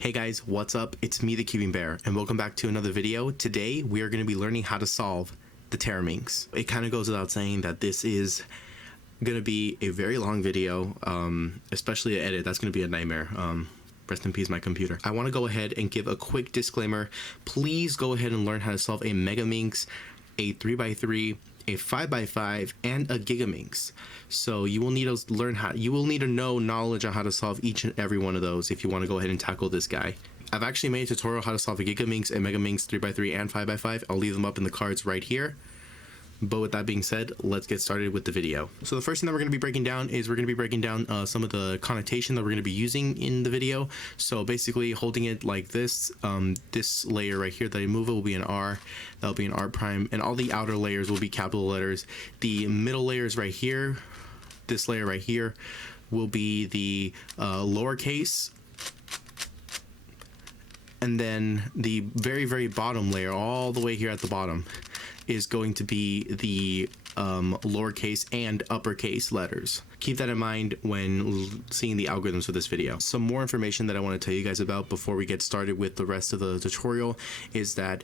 Hey guys, what's up? It's me, the Cubing Bear, and welcome back to another video. Today, we are going to be learning how to solve the Teraminx. It kind of goes without saying that this is going to be a very long video, especially to edit. That's going to be a nightmare. Rest in peace, my computer. I want to go ahead and give a quick disclaimer. Please go ahead and learn how to solve a Megaminx, a 3x3, a 5x5, and a Gigaminx. So you will need to know knowledge on how to solve each and every one of those if you want to go ahead and tackle this guy. I've actually made a tutorial how to solve a Gigaminx, a Megaminx 3x3, and 5x5. I'll leave them up in the cards right here. But with that being said, let's get started with the video. So the first thing that we're going to be breaking down is some of the connotation that we're going to be using in the video. So basically holding it like this, this layer right here that I move it will be an R, that'll be an R prime, and all the outer layers will be capital letters. The middle layers right here, this layer right here, will be the lowercase, and then the very bottom layer, all the way here at the bottom, is going to be the lowercase and uppercase letters. Keep that in mind when seeing the algorithms for this video. Some more information that I want to tell you guys about before we get started with the rest of the tutorial is that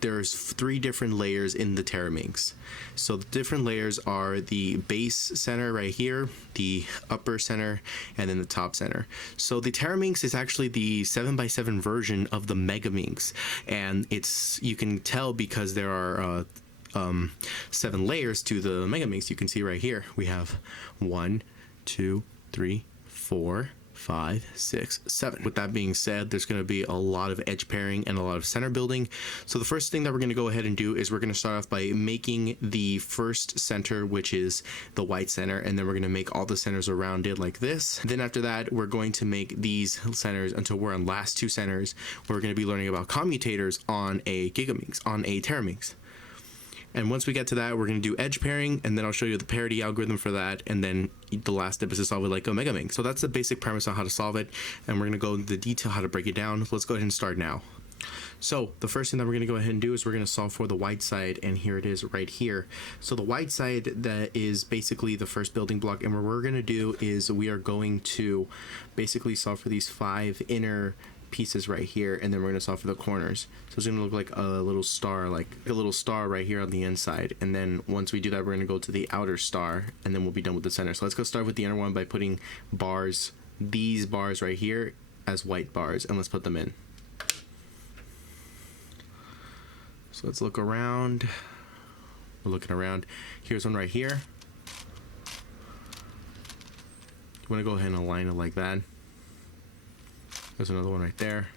there's 3 different layers in the Teraminx. So the different layers are the base center right here, the upper center, and then the top center. So the Teraminx is actually the 7x7 version of the Megaminx, and you can tell because there are 7 layers to the Megaminx. You can see right here we have 1, 2, 3, 4, 5, 6, 7. With that being said, there's going to be a lot of edge pairing and a lot of center building. So the first thing that we're going to go ahead and do is we're going to start off by making the first center, which is the white center, and then we're going to make all the centers around it like this. Then after that, we're going to make these centers until we're on last 2 centers. We're going to be learning about commutators on a Teraminx. And once we get to that, we're going to do edge pairing, and then I'll show you the parity algorithm for that, and then the last step is to solve it like a Megaminx. So that's the basic premise on how to solve it, and we're going to go into the detail how to break it down. Let's go ahead and start now. So the first thing that we're going to go ahead and do is we're going to solve for the white side, and here it is right here. So the white side, that is basically the first building block, and what we're going to do is we are going to basically solve for these 5 inner pieces right here, and then we're going to solve for the corners. So it's going to look like a little star, right here on the inside, and then once we do that, we're going to go to the outer star, and then we'll be done with the center. So let's go start with the inner one by putting these bars right here as white bars, and let's put them in. So let's look around. We're looking around. Here's one right here. You want to go ahead and align it like that. There's another one right there.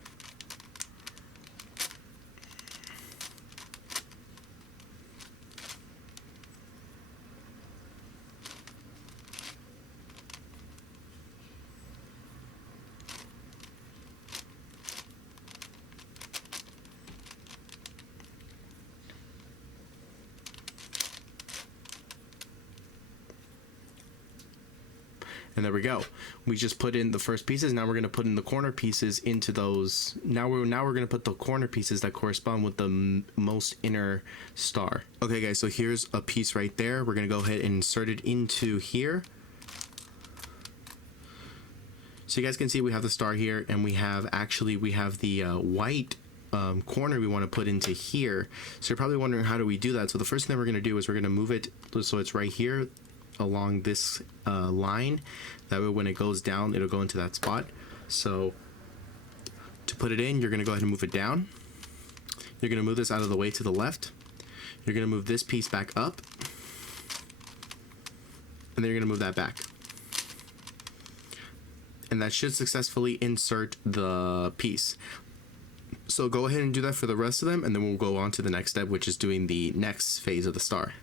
And there we go. We just put in the first pieces. Now we're going to put in the corner pieces into those. Now we're going to put the corner pieces that correspond with the most inner star. Okay guys, so here's a piece right there. We're going to go ahead and insert it into here. So you guys can see we have the star here, and we have the white corner we want to put into here. So you're probably wondering, how do we do that? So the first thing that we're going to do is we're going to move it so it's right here along this line. That way when it goes down, it'll go into that spot. So to put it in, you're going to go ahead and move it down. You're going to move this out of the way to the left. You're going to move this piece back up, and then you're going to move that back, and that should successfully insert the piece. So go ahead and do that for the rest of them, and then we'll go on to the next step, which is doing the next phase of the star.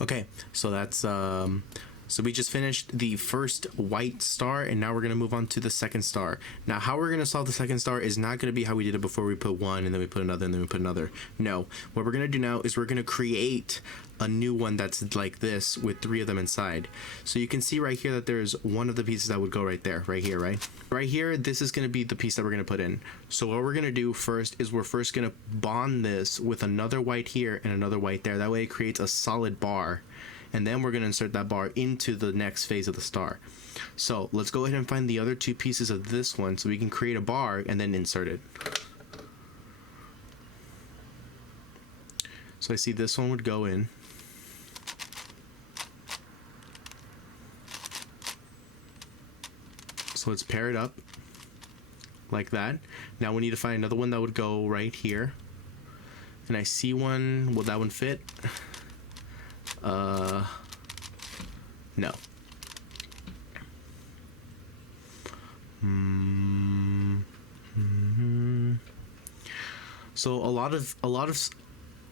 Okay, so that's so we just finished the first white star, and now we're going to move on to the second star. Now how we're going to solve the second star is not going to be how we did it before. We put one and then we put another and then we put another. No, what we're going to do now is we're going to create a new one that's like this with 3 of them inside. So you can see right here that there's one of the pieces that would go right there, right here, right? Right here, this is going to be the piece that we're going to put in. So what we're going to do first is we're first going to bond this with another white here and another white there. That way it creates a solid bar. And then we're going to insert that bar into the next phase of the star. So let's go ahead and find the other 2 pieces of this one so we can create a bar and then insert it. So I see this one would go in. So let's pair it up like that. Now we need to find another one that would go right here. And I see one. Will that one fit? No.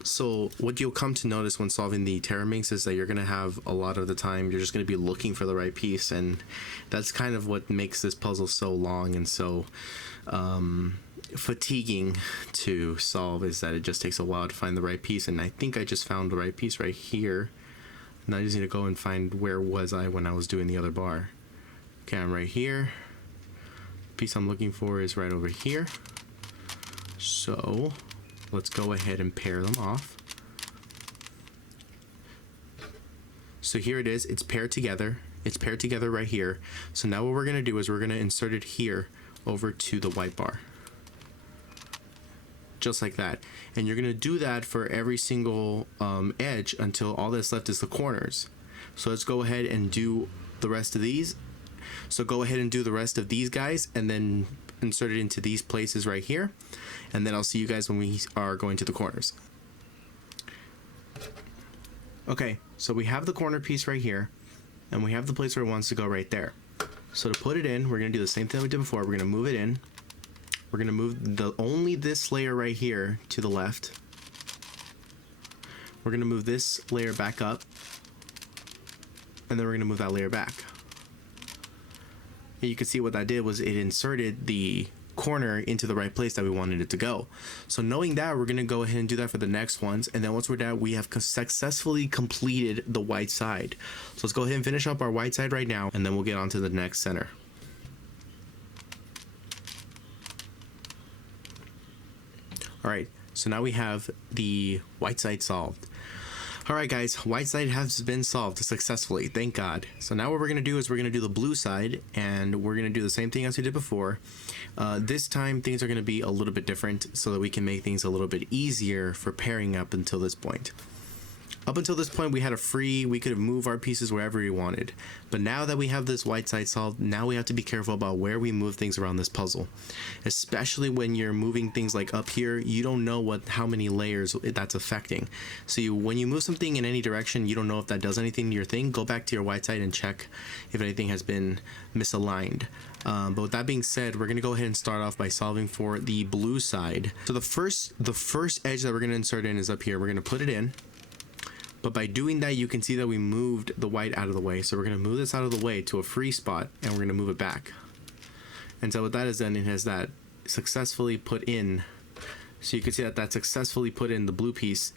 So what you'll come to notice when solving the Teraminx is that you're going to have a lot of the time you're just going to be looking for the right piece, and that's kind of what makes this puzzle so long and so fatiguing to solve, is that it just takes a while to find the right piece. And I think I just found the right piece right here, and I just need to go and find where was I when I was doing the other bar. Okay, I'm right here. The piece I'm looking for is right over here. So let's go ahead and pair them off. So here it is, it's paired together. It's paired together right here. So now what we're gonna do is we're gonna insert it here over to the white bar. Just like that. And you're gonna do that for every single edge until all that's left is the corners. So let's go ahead and do the rest of these. So go ahead and do the rest of these guys and then insert it into these places right here. And then I'll see you guys when we are going to the corners. Okay, so we have the corner piece right here, and we have the place where it wants to go right there. So to put it in, we're going to do the same thing that we did before. We're going to move it in. We're going to move only this layer right here to the left. We're going to move this layer back up, and then we're going to move that layer back. And you can see what that did was it inserted the corner into the right place that we wanted it to go. So knowing that, we're going to go ahead and do that for the next ones, and then once we're done, we have successfully completed the white side. So let's go ahead and finish up our white side right now, and then we'll get on to the next center. Alright, so now we have the white side solved. Alright guys, white side has been solved successfully, thank God. So now what we're going to do is we're going to do the blue side, and we're going to do the same thing as we did before. This time things are going to be a little bit different so that we can make things a little bit easier for pairing up until this point. Up until this point, we could have moved our pieces wherever we wanted. But now that we have this white side solved, now we have to be careful about where we move things around this puzzle. Especially when you're moving things like up here, you don't know how many layers that's affecting. So when you move something in any direction, you don't know if that does anything to your thing. Go back to your white side and check if anything has been misaligned. But with that being said, we're going to go ahead and start off by solving for the blue side. So the first edge that we're going to insert in is up here. We're going to put it in. But by doing that, you can see that we moved the white out of the way. So we're going to move this out of the way to a free spot, and we're going to move it back. And so what that is then, it has that successfully put in. So you can see that that successfully put in the blue piece,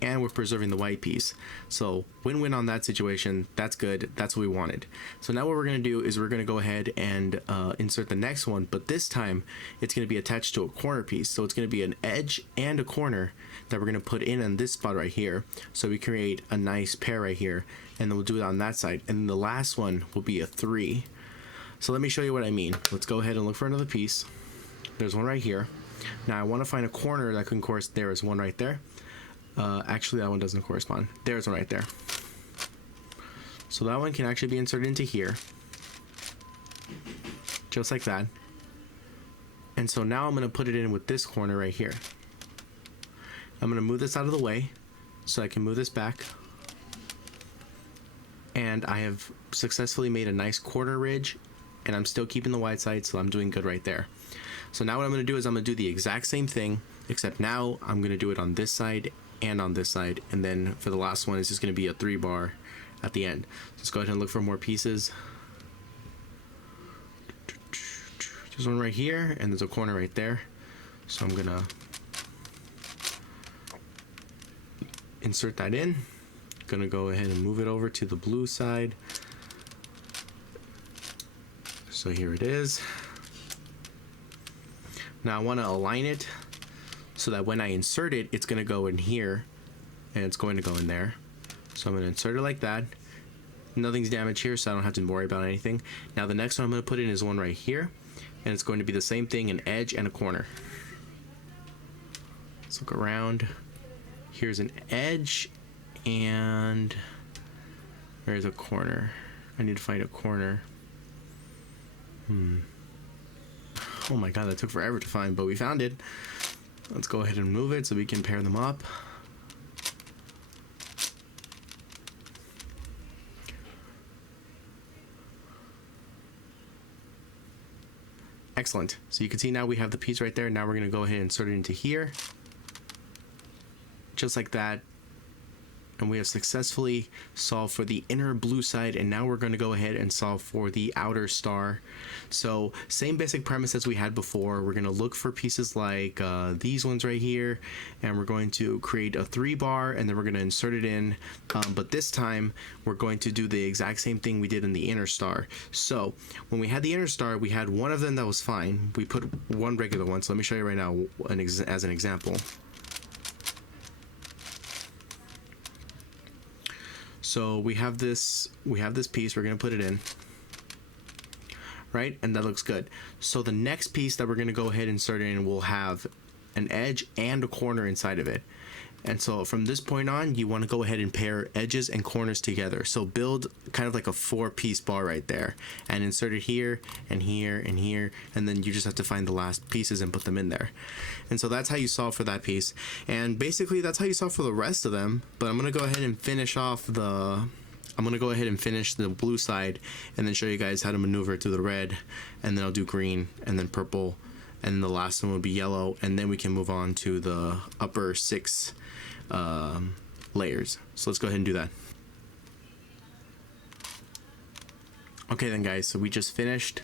and we're preserving the white piece. So win-win on that situation. That's good. That's what we wanted. So now what we're going to do is we're going to go ahead and insert the next one, but this time it's going to be attached to a corner piece. So it's going to be an edge and a corner that we're going to put in on this spot right here. So we create a nice pair right here, and then we'll do it on that side. And then the last one will be a 3. So let me show you what I mean. Let's go ahead and look for another piece. There's one right here. Now I want to find a corner that can correspond. There is one right there. Actually, that one doesn't correspond. There's one right there. So that one can actually be inserted into here. Just like that. And so now I'm going to put it in with this corner right here. I'm going to move this out of the way so I can move this back. And I have successfully made a nice corner ridge, and I'm still keeping the white side, so I'm doing good right there. So now what I'm going to do is I'm going to do the exact same thing, except now I'm going to do it on this side and on this side, and then for the last one it's just going to be a 3 bar at the end. Let's go ahead and look for more pieces. There's one right here, and there's a corner right there. So I'm gonna insert that in, Gonna go ahead and move it over to the blue side. So here it is. Now I want to align it so that when I insert it, it's going to go in here and it's going to go in there. So I'm going to insert it like that. Nothing's damaged here, so I don't have to worry about anything. Now the next one I'm going to put in is one right here, and it's going to be the same thing, an edge and a corner. Let's look around. Here's an edge and there's a corner. I need to find a corner. Oh my god, that took forever to find, but we found it. Let's go ahead and move it so we can pair them up. Excellent. So you can see now we have the piece right there. Now we're going to go ahead and insert it into here. Just like that. And we have successfully solved for the inner blue side, and now we're going to go ahead and solve for the outer star. So same basic premise as we had before. We're going to look for pieces like these ones right here, and we're going to create a 3-bar, and then we're going to insert it in. But this time we're going to do the exact same thing we did in the inner star. So when we had the inner star, we had one of them that was fine. We put one regular one. So let me show you right now as an example. So we have this piece, we're going to put it in, right? And that looks good. So the next piece that we're going to go ahead and insert in will have an edge and a corner inside of it. And so from this point on, you want to go ahead and pair edges and corners together. So build kind of like a 4-piece bar right there and insert it here and here and here, and then you just have to find the last pieces and put them in there. And so that's how you solve for that piece. And basically that's how you solve for the rest of them. But I'm going to go ahead and finish the blue side and then show you guys how to maneuver to the red, and then I'll do green and then purple, and the last one will be yellow, and then we can move on to the upper 6 layers. So let's go ahead and do that. Okay then guys, so we just finished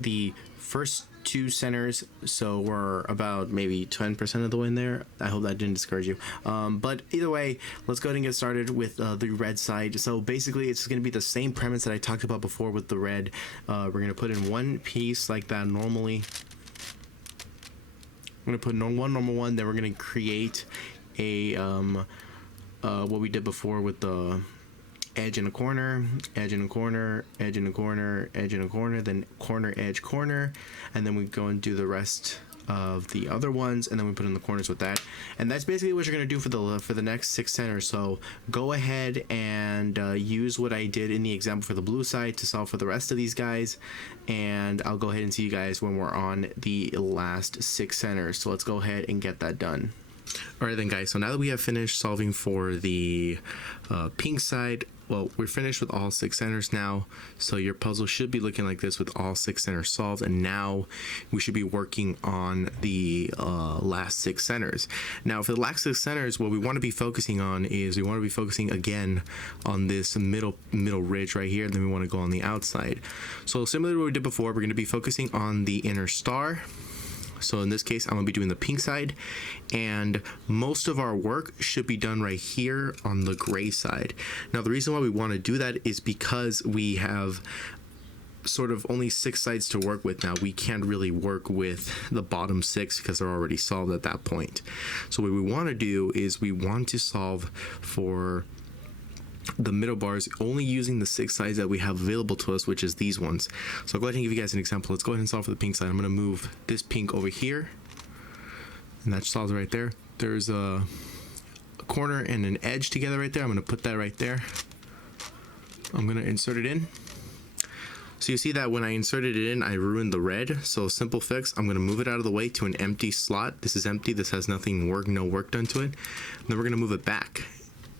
the first 2 centers, so we're about maybe 10% of the way in there. I hope that didn't discourage you, but either way, let's go ahead and get started with the red side. So basically it's going to be the same premise that I talked about before with the red. We're going to put in one piece like that normally. I'm going to put one normal one, then we're going to create a what we did before with the edge in a corner, edge in a corner, edge in a corner, edge in a corner, then corner, edge, corner, and then we go and do the rest of the other ones, and then we put in the corners with that. And that's basically what you're going to do for the next 6 centers. So go ahead and use what I did in the example for the blue side to solve for the rest of these guys, and I'll go ahead and see you guys when we're on the last 6 centers. So let's go ahead and get that done. Alright then guys, so now that we have finished solving for the pink side, well, we're finished with all 6 centers now, so your puzzle should be looking like this with all 6 centers solved, and now we should be working on the last 6 centers. Now for the last 6 centers, what we want to be focusing on is we want to be focusing again on this middle ridge right here, and then we want to go on the outside. So similar to what we did before, we're going to be focusing on the inner star. So in this case, I'm going to be doing the pink side, and most of our work should be done right here on the gray side. Now the reason why we want to do that is because we have sort of only 6 sides to work with now. We can't really work with the bottom 6 because they're already solved at that point. So what we want to do is we want to solve for the middle bars only using the 6 sides that we have available to us, which is these ones. So I'll go ahead and give you guys an example. Let's go ahead and solve for the pink side. I'm going to move this pink over here, and that solves right there. There's a corner and an edge together right there. I'm going to put that right there. I'm going to insert it in. So you see that when I inserted it in, I ruined the red. So simple fix, I'm going to move it out of the way to an empty slot. This is empty. This has no work done to it. And then we're going to move it back.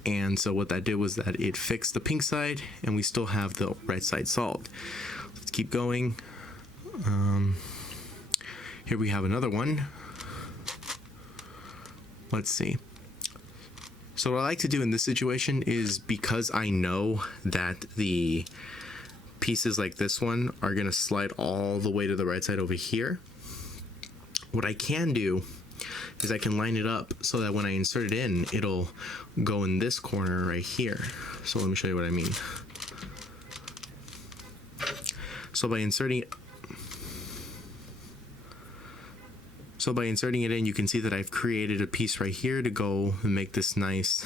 And so what that did was that it fixed the pink side, and we still have the red side solved. Let's keep going. Here we have another one. Let's see. So what I like to do in this situation is, because I know that the pieces like this one are going to slide all the way to the right side over here, what I can do is I can line it up so that when I insert it in, it'll go in this corner right here. So let me show you what I mean. So by inserting it in, you can see that I've created a piece right here to go and make this nice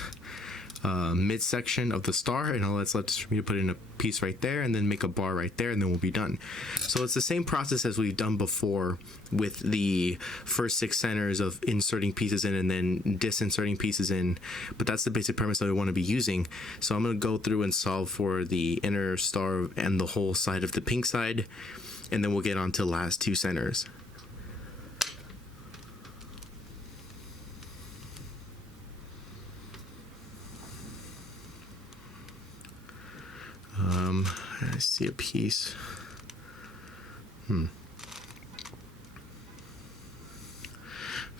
midsection of the star, and all that's left is for me to put in a piece right there and then make a bar right there, and then we'll be done. So it's the same process as we've done before with the first 6 centers of inserting pieces in and then disinserting pieces in, but that's the basic premise that we want to be using. So I'm going to go through and solve for the inner star and the whole side of the pink side, and then we'll get on to the last 2 centers. I see a piece.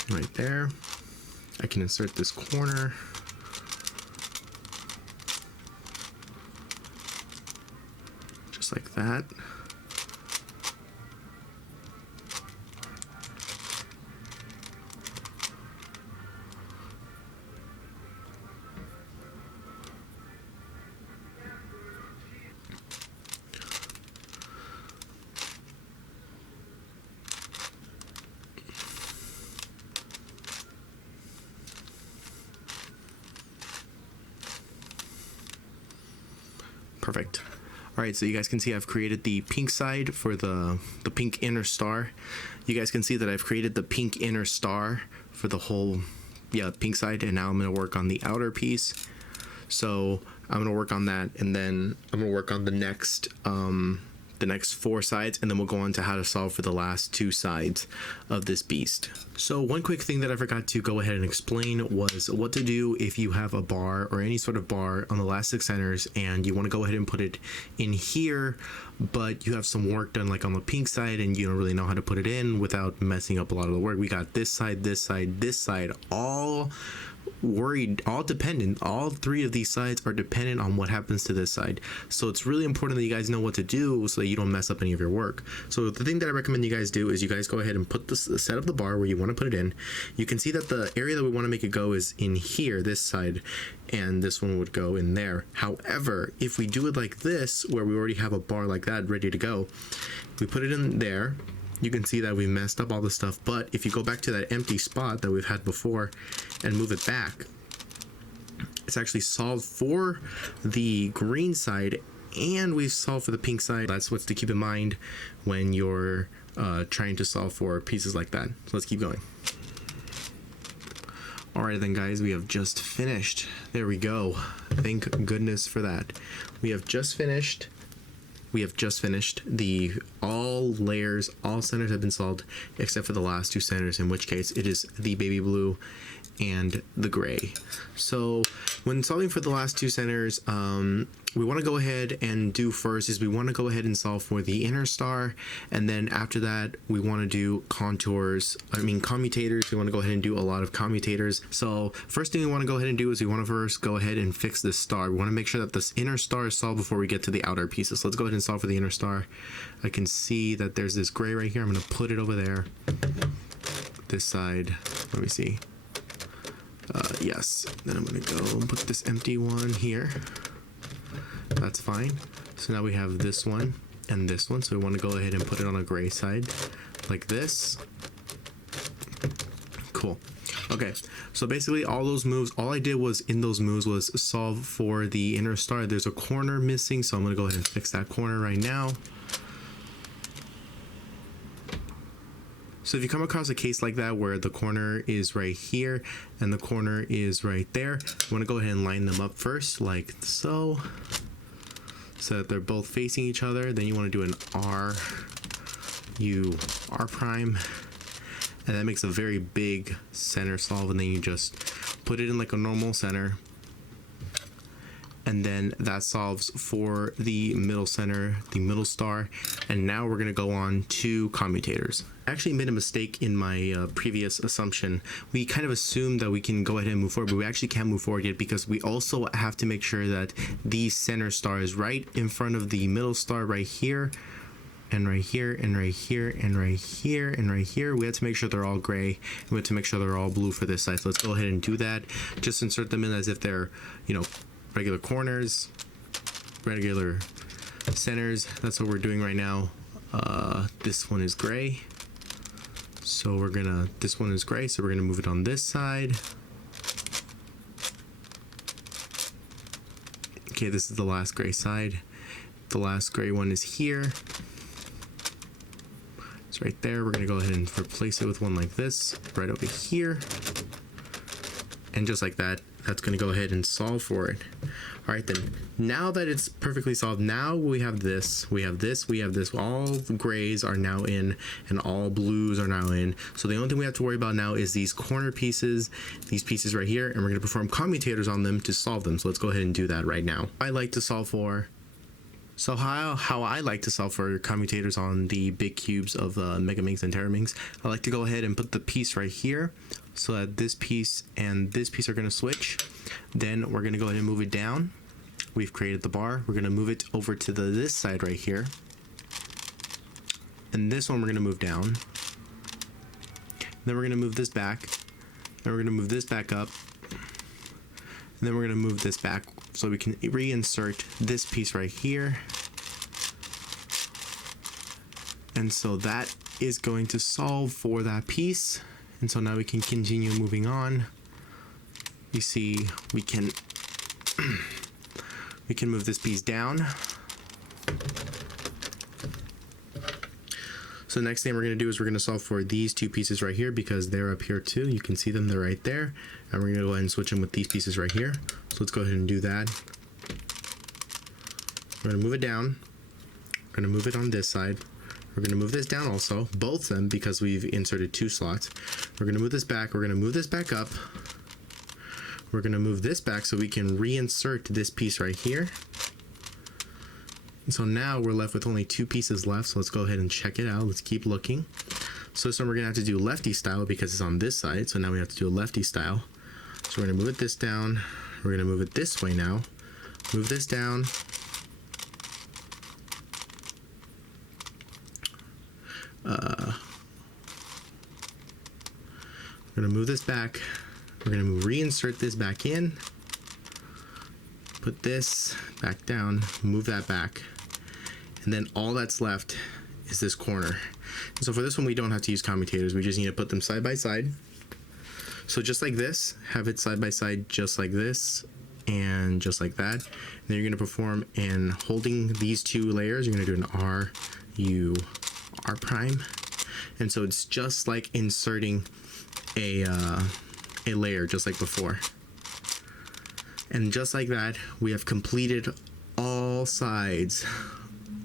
Right there. I can insert this corner. Just like that. Perfect. All right, so you guys can see I've created the pink side for the pink inner star. You guys can see that I've created the pink inner star for the whole, pink side, and now I'm gonna work on the outer piece. So I'm gonna work on that, and then I'm gonna work on the next 4 sides, and then we'll go on to how to solve for the last 2 sides of this beast. So one quick thing that I forgot to go ahead and explain was what to do if you have a bar or any sort of bar on the last 6 centers and you want to go ahead and put it in here, but you have some work done like on the pink side and you don't really know how to put it in without messing up a lot of the work. We got this side, this side, this side, all dependent. All 3 of these sides are dependent on what happens to this side. So it's really important that you guys know what to do so that you don't mess up any of your work. So the thing that I recommend you guys do is you guys go ahead and put set up the bar where you want to put it in. You can see that the area that we want to make it go is in here, this side, and this one would go in there. However, if we do it like this, where we already have a bar like that ready to go, we put it in there. You can see that we messed up all the stuff, but if you go back to that empty spot that we've had before and move it back, it's actually solved for the green side and we've solved for the pink side. That's what's to keep in mind when you're trying to solve for pieces like that. So let's keep going. Alright then guys, we have just finished. There we go. Thank goodness for that. We have just finished the all layers, all centers have been solved except for the last 2 centers, in which case it is the baby blue and the gray. So when solving for the last 2 centers, we want to go ahead and do first is we want to go ahead and solve for the inner star, and then after that we want to do commutators. We want to go ahead and do a lot of commutators. So first thing we want to go ahead and do is we want to first go ahead and fix this star. We want to make sure that this inner star is solved before we get to the outer pieces. So let's go ahead and solve for the inner star. I can see that there's this gray right here. I'm going to put it over there. This side, let me see. Yes, then I'm going to go and put this empty one here. That's fine. So now we have this one and this one. So we want to go ahead and put it on a gray side like this. Cool. Okay, so basically all those moves, all I did was in those moves was solve for the inner star. There's a corner missing, so I'm going to go ahead and fix that corner right now. So if you come across a case like that where the corner is right here and the corner is right there, you want to go ahead and line them up first like so that they're both facing each other. Then you want to do an R prime, and that makes a very big center solve, and then you just put it in like a normal center, and then that solves for the middle center, the middle star. And now we're going to go on to commutators. I actually made a mistake in my previous assumption. We kind of assumed that we can go ahead and move forward, but we actually can't move forward yet because we also have to make sure that the center star is right in front of the middle star right here. and right here, and right here, and right here, and right here. We have to make sure they're all gray, and we have to make sure they're all blue for this side. So let's go ahead and do that. Just insert them in as if they're, you know, regular corners, regular centers. That's what we're doing right now. This one is gray. So we're gonna, this one is gray, so we're gonna move it on this side. Okay, this is the last gray side. The last gray one is here. It's right there. We're gonna go ahead and replace it with one like this, right over here. And just like that, that's gonna go ahead and solve for it. All right, then now that it's perfectly solved, now we have this, we have this, we have this. All the grays are now in and all blues are now in. So the only thing we have to worry about now is these corner pieces, these pieces right here, and we're gonna perform commutators on them to solve them. So let's go ahead and do that right now. I like to solve for, so how I like to solve for commutators on the big cubes of Megaminx and Teraminx, I like to go ahead and put the piece right here so that this piece and this piece are going to switch. Then we're going to go ahead and move it down. We've created the bar. We're going to move it over to this side right here. And this one we're going to move down. Then we're going to move this back. Then we're going to move this back up. And then we're going to move this back so we can reinsert this piece right here. And so that is going to solve for that piece. And so now we can continue moving on. You see, we can move this piece down. So the next thing we're going to do is we're going to solve for these two pieces right here because they're up here too. You can see them, they're right there. And we're going to go ahead and switch them with these pieces right here. So let's go ahead and do that. We're going to move it down. We're going to move it on this side. We're going to move this down also, both of them, because we've inserted two slots. We're going to move this back. We're going to move this back up. We're going to move this back so we can reinsert this piece right here. And so now we're left with only two pieces left. So let's go ahead and check it out. Let's keep looking. So this one we're going to have to do lefty style because it's on this side. So now we have to do a lefty style. So we're going to move it this down. We're going to move it this way now. Move this down. We're going to move this back. We're going to reinsert this back in. Put this back down. Move that back. And then all that's left is this corner. So for this one, we don't have to use commutators. We just need to put them side by side. So just like this, have it side by side just like this and just like that. And then you're going to perform in holding these two layers. You're going to do an R, U, R prime. And so it's just like inserting a layer just like before. And just like that, we have completed all sides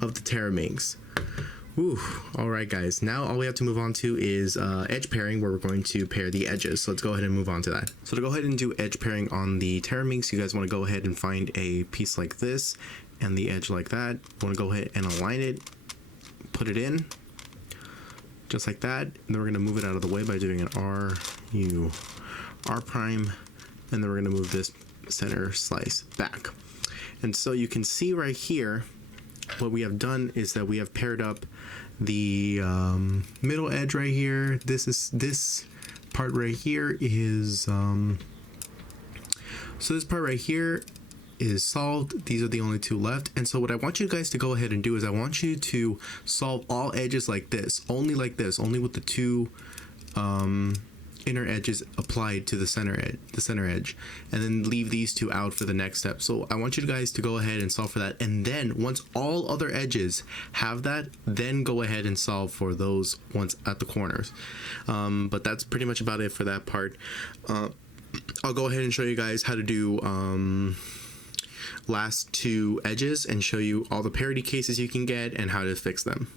of the Teraminx. Whew. All right, guys. Now all we have to move on to is edge pairing, where we're going to pair the edges. So let's go ahead and move on to that. So to go ahead and do edge pairing on the Teraminx, you guys want to go ahead and find a piece like this and the edge like that. You want to go ahead and align it, put it in, just like that. And then we're going to move it out of the way by doing an R, U, R prime, and then we're going to move this center slice back. And so you can see right here, what we have done is that we have paired up the middle edge right here. This part right here is so this part right here is solved. These are the only two left. And so what I want you guys to go ahead and do is I want you to solve all edges like this, only with the two inner edges applied to the center edge, and then leave these two out for the next step. So I want you guys to go ahead and solve for that, and then once all other edges have that, then go ahead and solve for those ones at the corners. But that's pretty much about it for that part. I'll go ahead and show you guys how to do last two edges and show you all the parity cases you can get and how to fix them.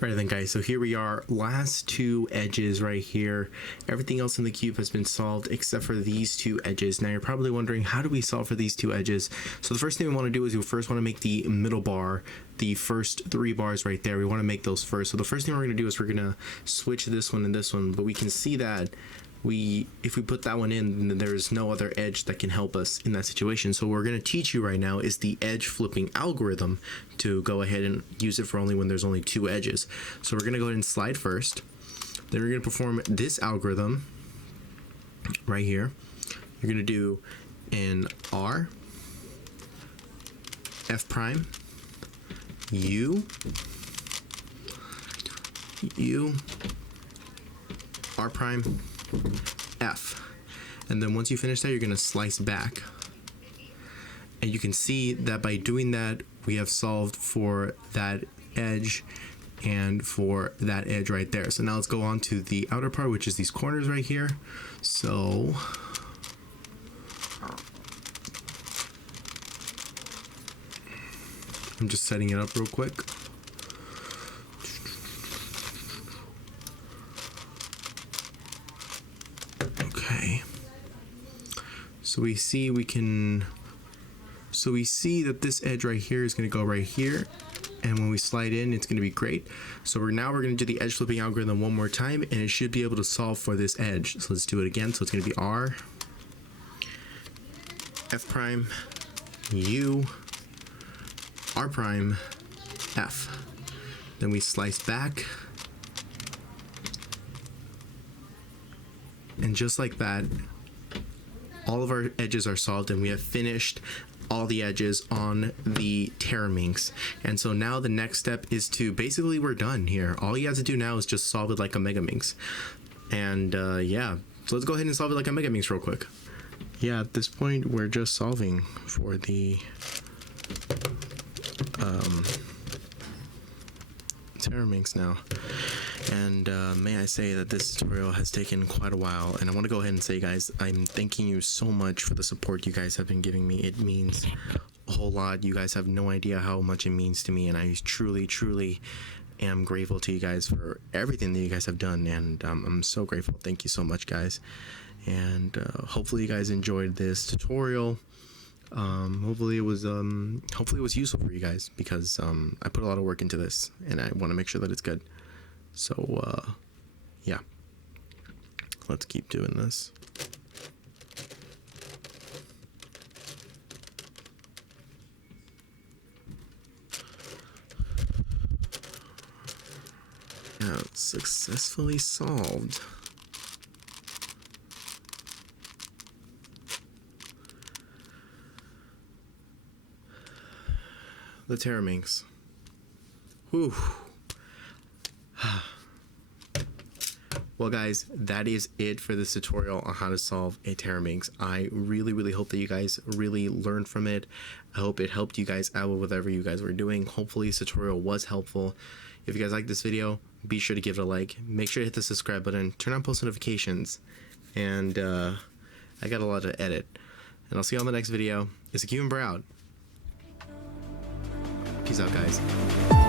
Right then, guys, so here we are, last two edges right here. Everything else in the cube has been solved except for these two edges. Now you're probably wondering, how do we solve for these two edges? So the first thing we want to do is we first want to make the middle bar, the first three bars right there. We want to make those first. So the first thing we're going to do is we're going to switch this one and this one, but we can see that if we put that one in, then there's no other edge that can help us in that situation. So what we're going to teach you right now is the edge flipping algorithm to go ahead and use it for only when there's only two edges. So we're going to go ahead and slide first. Then we're going to perform this algorithm right here. You're going to do an R, F prime, U, R prime, F. And then once you finish that, you're going to slice back. And you can see that by doing that, we have solved for that edge and for that edge right there. So now let's go on to the outer part, which is these corners right here. So I'm just setting it up real quick. Okay. So we see that this edge right here is going to go right here, and when we slide in, it's going to be great. So we're going to do the edge flipping algorithm one more time, and it should be able to solve for this edge. So let's do it again. So it's going to be R, F prime, U, R prime, F. Then we slice back, and just like that, all of our edges are solved, and we have finished all the edges on the Teraminx. And so now the next step is to basically, we're done here. All you have to do now is just solve it like a Megaminx. And yeah, so let's go ahead and solve it like a Megaminx real quick. Yeah, at this point we're just solving for the Teraminx now. And may I say that this tutorial has taken quite a while, and I want to go ahead and say, guys, I'm thanking you so much for the support you guys have been giving me. It means a whole lot. You guys have no idea how much it means to me, and I truly am grateful to you guys for everything that you guys have done, and I'm so grateful. Thank you so much, guys. And hopefully you guys enjoyed this tutorial. Hopefully it was useful for you guys, because I put a lot of work into this, and I want to make sure that it's good. So yeah, let's keep doing this. Yeah, successfully solved. The Teraminx. Whew. Well, guys, that is it for this tutorial on how to solve a Teraminx. I really hope that you guys really learned from it. I hope it helped you guys out with whatever you guys were doing. Hopefully this tutorial was helpful. If you guys like this video, be sure to give it a like. Make sure to hit the subscribe button. Turn on post notifications. And I got a lot to edit. And I'll see you on the next video. It's a Cuban Bro out. Peace out, guys.